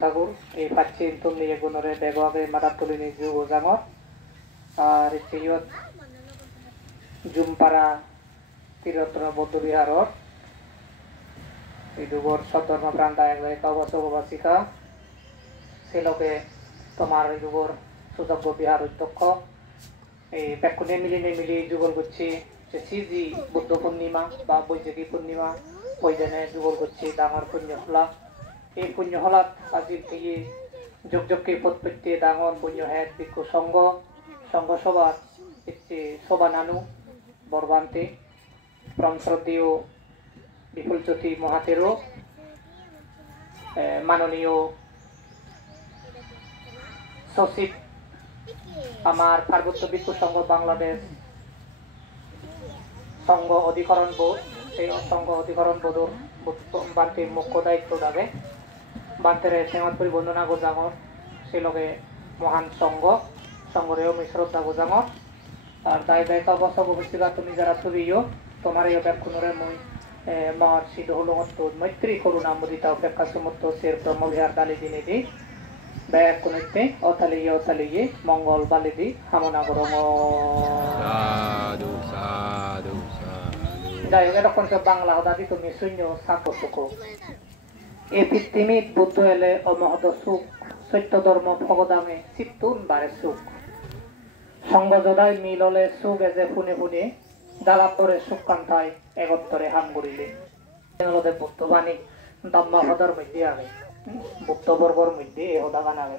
ঠাকুর এই পাচ্ছেন তুমি এগুনরে বেগবে মাদার তুলিনি যুগ জাঙর আর ইয়ত জুমপাড়া তীরত্র বৌদ্ধ বিহারত এই দুগর সদর্ম প্রান্তা একলাই কবসবাসিকা সেলোকে তোমার এই দুগর সুযোগ্য বিহার অধ্যক্ষ এই ব্যাকুনে মিলি যুগল করছি যে সিজি বুদ্ধ পূর্ণিমা বা বৈশাখী পূর্ণিমা ওই দিনে যুগল করছি ডাঙর পুণ্যহলা এই পুণ্যহলাত আজি থেকে যোগকে প্রত্যেকটি ডাঙর পুণ্য হেড ভিক্ষু সংঘ সভার একটি সভা নানু বরবান্তে শ্রদ্ধেয় বিপুল জ্যোতি মহাতেরও মাননীয় সচিব আমার পার্বত্য ভিক্ষু সংঘ বাংলাদেশ সংঘ অধিকরণ বোর্ড সেই সংঘ অধিকরণ বোর্ডর বান্তির মুখ্য দায়িত্ব দাবে বান্তের শ্যামাতপুরি বন্দনা গোজাঙর সেই লগে মহান সংঘরেও আমি শ্রদ্ধা গোজাঙর আর দায় দায়িত্ব অবস্থা ভবিষ্যৎ তুমি যারা ছবিও তোমার এই ব্যাকুণরে মই মার সিদ্ধ হল মৈত্রী করুণা মুদিতা অপেক্ষা সমর্থ শের ব্রহ্মবিহার দালি দিনে দি ব্যাকুণিতে অথালিয়ে মঙ্গল বালিদি হামনা গরম যাই হোক এরকম সব বাংলা হদাদি তুমি শূন্য সাঁকো সুখো এই পৃথিবীত বুদ্ধ এলে অমহত সুখ সত্য ধর্ম ভগদামে চিত্তুন বারে সুখ সঙ্গ যোদাই মিললে সুখ এজে ফুনে দালাতরে সুখ কান্তায় একত্তরে হাম করিলে বুদ্ধ বাণী দম্মা হদার মধ্যে আগে বুদ্ধ বর্গর মধ্যে এ হদা গান আগে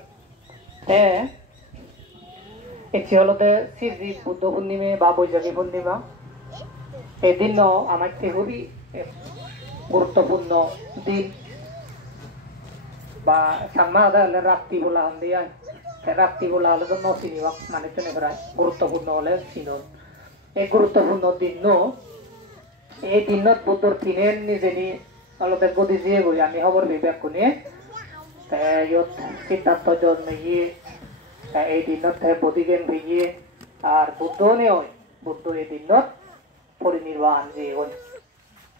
এটি হলতে শ্রী বুদ্ধ পূর্ণিমে বা বৈশাখী পূর্ণিমা এই দিন আমার খুবই গুরুত্বপূর্ণ দিন বা সাংমা রাত্রি বলা হন দিয়ে রাত্রি বলা হলে তো নচিনিবাক মানে প্রায় গুরুত্বপূর্ণ হলে চিনন এই গুরুত্বপূর্ণ দিন এই দিনত বুদ্ধর দিনের নিজেনি অলপ গদি দিয়ে গই আমি খবর বিবেক কোনে সিদ্ধার্থ জন্মে গিয়ে এই দিনত বদিগেন ভিগিয়ে আর বুদ্ধ বুদ্ধ এই দিনত পরিনির্বাণ যে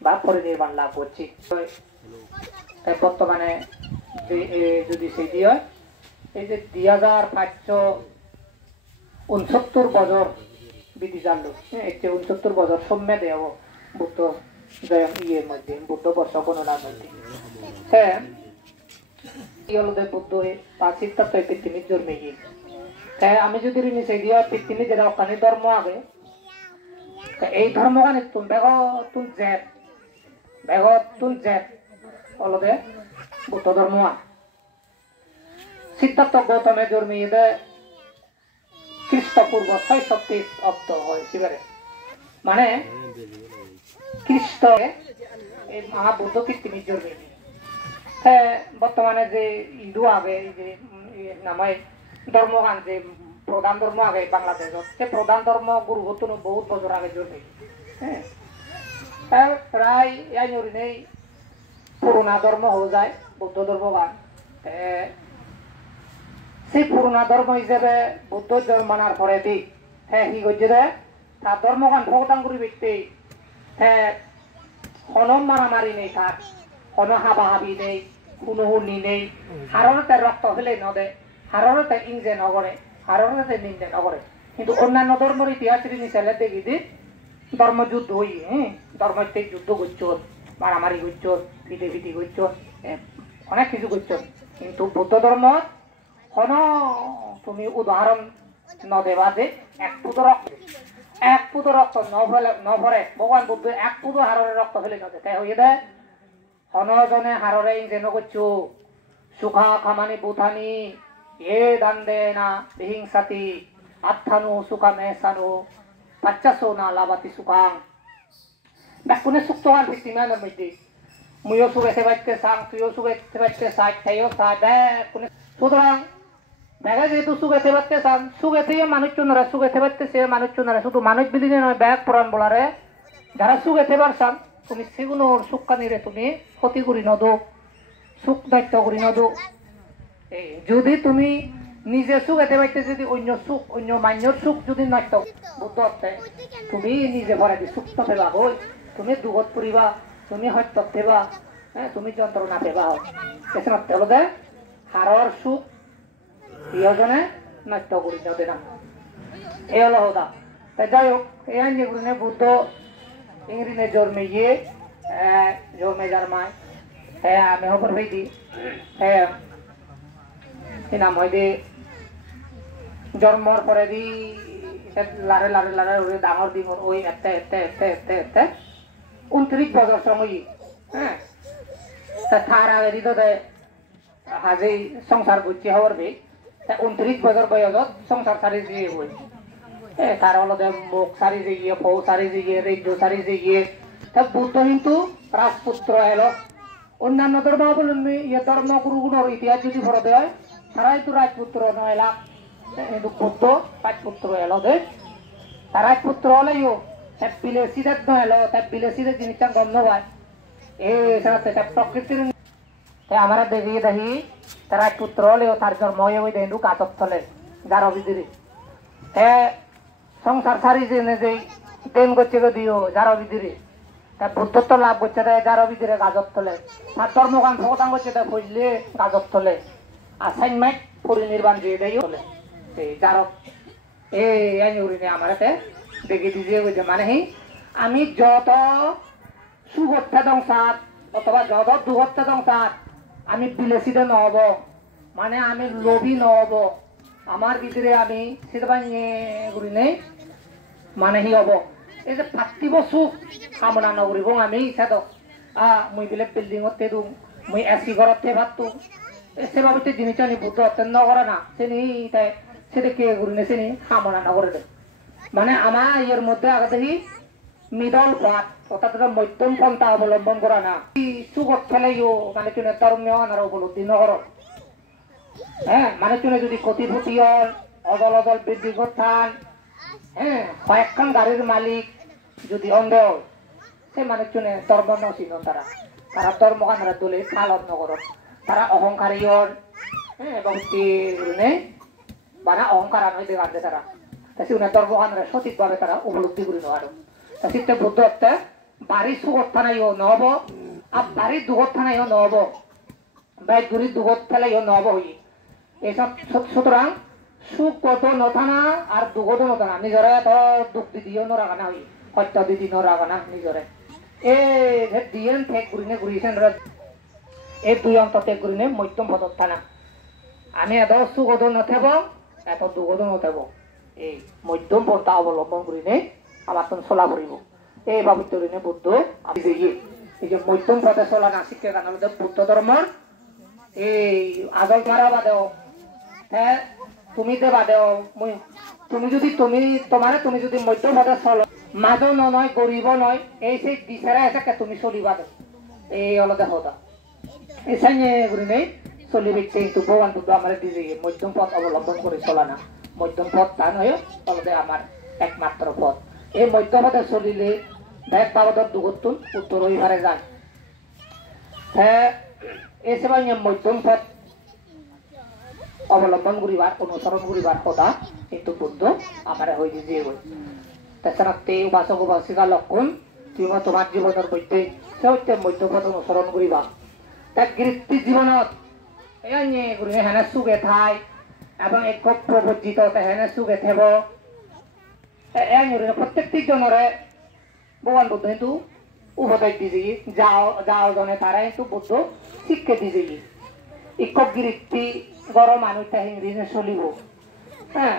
বা পরিনির্বাণ লাভ করছি বর্তমানে যদি সেটি হয় এই যে 2569 বছর বিধি জানলো একটি 69 বছর সম্যে দেব বুদ্ধ ইয়ের মধ্যে বুদ্ধ বর্ষ গণনার মধ্যে হ্যাঁ বুদ্ধ সিদ্ধার্থ পৃথিবীর জন্মে গিয়ে হ্যাঁ আমি যদি নিচে দিয়ে পৃথিবী যেটা ওখানে ধর্ম আগে এই ধর্মখানে তুমি বেগতুন জেদ অলদে বুদ্ধ ধর্ম সিদ্ধার্থ গৌতমে জন্মিয়ে খ্রিস্টপূর্ব 630 অব্দ হয় শিবারে মানে খ্রিস্ট এই মহাবুদ্ধ পৃথিবীর জন্মে হ্যাঁ বর্তমানে যে হিন্দু আগে যে নামায় ধর্মগান যে প্রধান ধর্ম আগে বাংলাদেশত সে প্রধান ধর্ম গুরু হতুন বহুত বছর আগে জন্মে হ্যাঁ প্রায় নেই পুরোনা ধর্ম হয়ে যায় বৌদ্ধ ধর্মগান সেই পুরোনা ধর্ম হিসেবে বুদ্ধ জন্মানোর পরে দিক হ্যাঁ কি করছে রে তার ধর্মগান ভগদান করি ব্যক্তি হ্যাঁ হনম মারামারি নেই তার হন হাবাহাবি নেই হুনুহুনি নেই হারতে রক্ত হলে নদে হারতে ইংজে নগরে হারতে নিন্দে নগরে কিন্তু অন্যান্য ধর্মের ইতিহাস নিচালে দেখি দি ধর্মযুদ্ধ হই ধর্মতে যুদ্ধ করছ মারামারি করছ ফিটি করছ অনেক কিছু করছ কিন্তু বৌদ্ধ ধর্ম কোন তুমি উদাহরণ নদেবা যে এক পুত রক্ত নভরে ভগবান বুদ্ধ এক পুত হারের রক্ত ফেলে নদে তাই হয়ে দেয় হনজনে হাররে যেন করছো সুখা খামানি বুথানি এ দান্দে না বিহিংসাতি আত্থানু সুখা মেহসানু পাচ্চাসো না লাভাতি সুখাং ব্যাকুনে সুক্ত হওয়ার ভিত্তিমানের মধ্যে মুইও সুখেতে বাড়তে চাং তুইও সুখেতে বাড়তে চাই তাইও চাই ব্যাকুনে সুতরাং ব্যাগে যেহেতু সুখেতে বাড়তে চান সুখেতে মানুষজনরা সুখেতে বাড়তেছে মানুষজনরা শুধু মানুষ বিদিনে নয় ব্যাগ পুরাণ বলারে যারা সুখেতে পারছান তুমি সেগুলো সুখানিরে তুমি ক্ষতি করি নদো সুখ দায়িত্ব করি নদো যদি তুমি নিজে সুখ এতে পাইতে যদি অন্য মান্যর সুখ যদি নাট্য বুদ্ধ তুমি নিজে ভরে দি সুখ তো পেবা হই তুমি দুগত পুরিবা তুমি হত্যা পেবা তুমি যন্ত্রণা পেবা হয় এসে হলো হাৰৰ সুখ ইহজনে নষ্ট কৰি যাওঁতে না এই হলো হতা তাই যাই হোক এই আইনে গুরিনে বুদ্ধ ইংরিনে জন্মে যার মায় হ্যাঁ আমি খবর হইতি হ্যাঁ কি নাম হয় দি জন্মর পরে দি লারে লারে লারে ওই ডাঙর ডিঙর ওই এতে 29 বছর সময় হ্যাঁ তা তার আগে দিত হাজে সংসার করছে হওয়ার বে 29 বছর বয়সত সংসার সারি দিয়ে বই তার হলো মুখ সারি দিয়ে ফৌ সারি দিয়ে রাজ্য সারি দিয়ে তা বুদ্ধ কিন্তু রাজপুত্র এলো অন্যান্য ধর্মাবলম্বী ইয়ে ধর্মগুরুগুলোর ইতিহাস যদি ভরে দেয় তারাই তো রাজপুত্র নয় লাভ কিন্তু বুদ্ধ রাজপুত্র এলো দে তার রাজপুত্র হলেও বিলেসিদের এলো তার বিলেসিদের জিনিসটা গন্ধ পায় এই সাথে প্রকৃতির আমার দেখি দেখি তার রাজপুত্র হলেও তার জন্ম ওই দেন্দু কাতর থলে যার অভিদিরি সংসার সারি যে ট্রেন করছে দিও যার অভিদিরি তার বুদ্ধত্ব লাভ করছে যার অভিদিরে গাজর তোলে তার ধর্মগান ভগদান করছে তাই বুঝলে গাজর তোলে অ্যাসাইনমেন্ট পরিনির্বাণ দিয়ে দেয় তোলে যার এই আমার দেখে দিয়ে বুঝে মানে আমি যত সুগত্যা দংসাত অথবা যত দুগত্যা দংসাত আমি বিলেসিতে নহব মানে আমি লোভী নহব আমার ভিতরে আমি সেটা মানে হব এই যে পার্থিব সুখ কামনা নকরিব আমি ইচ্ছাত মুই বেলেগ বিল্ডিংতে দিওঁ মুই এসি ঘরতে ভাততো সেভাবে জিনিস আনি বুদ্ধ অত্যন্ত করে না সেনি তাই সেটা কে করিনে সেনি কামনা নকরে দে মানে আমার ইয়ের মধ্যে আগে দেখি মিডল পাথ অর্থাৎ মধ্যম পন্থা অবলম্বন করা না সুগত ফেলাইও মানে চুনে ধর্মীয় আনার উপলব্ধি নগর হ্যাঁ মানে চুনে যদি ক্ষতিভূতি হল অদল অদল বৃদ্ধি করতান হ্যাঁ কয়েকখান গাড়ির মালিক যদি অন্ধ সে মানে চুনে ধর্ম নচিন তারা তারা ধর্মখানারা দলে পালন নগর তারা অহংকারী হল হ্যাঁ এবং বানা অহংকার আনয় দেখান তারা তাই ধর্মখানারা সঠিকভাবে তারা উপলব্ধি করে নেওয়ার তাতে বুদ্ধ একটা বাড়ির সুগত্থানাইও নহব আর বাড়ির দুগত্থানাইও নহব বাই দূরের দুগত ফেলাইও নহব হই এইসব সুতরাং সুখ কত নথানা আর দুগত নথানা নিজরে তো দুঃখ দিদিও নরাগানা হই সত্য দিদি নরাগানা নিজরে এই দিয়েন ঠেক ঘুরিনে ঘুরিয়েছেন এই দুই অন্ত ঠেক ঘুরিনে মধ্যম পদত থানা আমি এত সুগত নথেব এত দুগত নথেব এই মধ্যম পন্থা অবলম্বন করিনে আমার তো চলা পড়ব এই বাবুতরিনে বুদ্ধ এই যে মধ্যম পথে চলা না শিক্ষা কারণ বুদ্ধ ধর্মর এই আদল মারা বাদেও হ্যাঁ তুমি দে বাদেও তুমি যদি তুমি যদি মধ্যম পথে চলো মাঝো নয় গরিব নয় এই সেই দিশারা এসে তুমি চলিবা দে এই হলো দেখো এই সাইনে ঘুরিনে চলিবে কিন্তু ভগবান বুদ্ধ আমার দিয়ে মধ্যম পথ অবলম্বন করে চলা না মধ্যম পথ তা নয় তলতে আমার একমাত্র পথ এই মধ্যপথে চলিলে ব্যাগ বাবদর দুগতুন উত্তর হইবারে যায় হ্যাঁ এই সময় মধ্যম পথ অবলম্বন করিবার অনুসরণ করিবার কথা কিন্তু বুদ্ধ আমার হয়ে দিয়ে গই তাছাড়া তে উপাসক উপাসিকা লক্ষণ তুমি তোমার জীবনের মধ্যে সে মধ্যপথ অনুসরণ করিবা তার গৃহস্থী জীবনত হেনে সুখে থাই এবং এক প্রবর্জিত হেনে সুখে থেব প্রত্যেকটি জনরে ভগবান বুদ্ধ কিন্তু উপদেশ দিছে যাও জনে তারা কিন্তু বুদ্ধ শিক্ষা দিছে ইকক গিরিটি গরম মানুষ হিংরিনে চলিব হ্যাঁ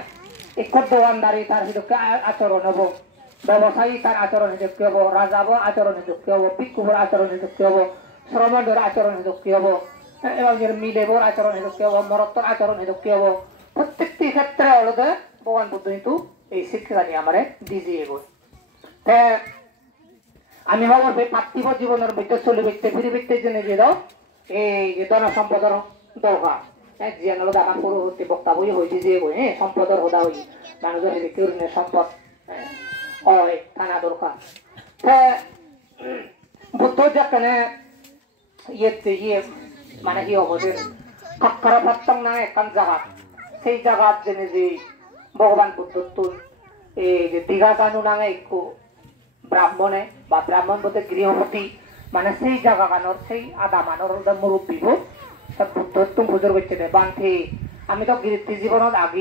ইকক দোকানদারি তার হিদকে আচরণ হব ব্যবসায়ী তার আচরণ হিদকে হব রাজাব আচরণ হিদকে হব ভিক্ষুবর আচরণ হিদকে হব শ্রমণের আচরণ হিদকে হব এবং মিলেবর আচরণ হিদকে হব মরত্তর আচরণ হিদকে হব প্রত্যেকটি ক্ষেত্রে হলো ভগবান বুদ্ধ কিন্তু এই শিক্ষানি আমারে দিয়ে গই আমি হবার পার্থিব জীবনের মধ্যে চলে বেঁচতে ফিরে বেঁচতে জেনে যে দাও এই যে ধন সম্পদের দরকার হ্যাঁ জিয়ান হলো দেখা পরবর্তী বক্তা বই হয়েছে যে গই হ্যাঁ সম্পদের হোদা হই মানুষের কেউরিনের সম্পদ হয় থানা দরকার বুদ্ধ যেখানে ইয়ে মানে কি অবশ্যই ফাঁকা ফাত্তাম না একখান জায়গা সেই জায়গার জেনে যে ভগবান বুদ্ধ এই যে দীঘা কানু নামে একটু ব্রাহ্মণে বা ব্রাহ্মণ বলতে গৃহপতি মানে সেই জায়গা কানোর সেই আদা মানোর মুরব্বী বুদ্ধ তুমি পুজোর করছে দে বান্তি আমি তো গিরিতি জীবনত আগি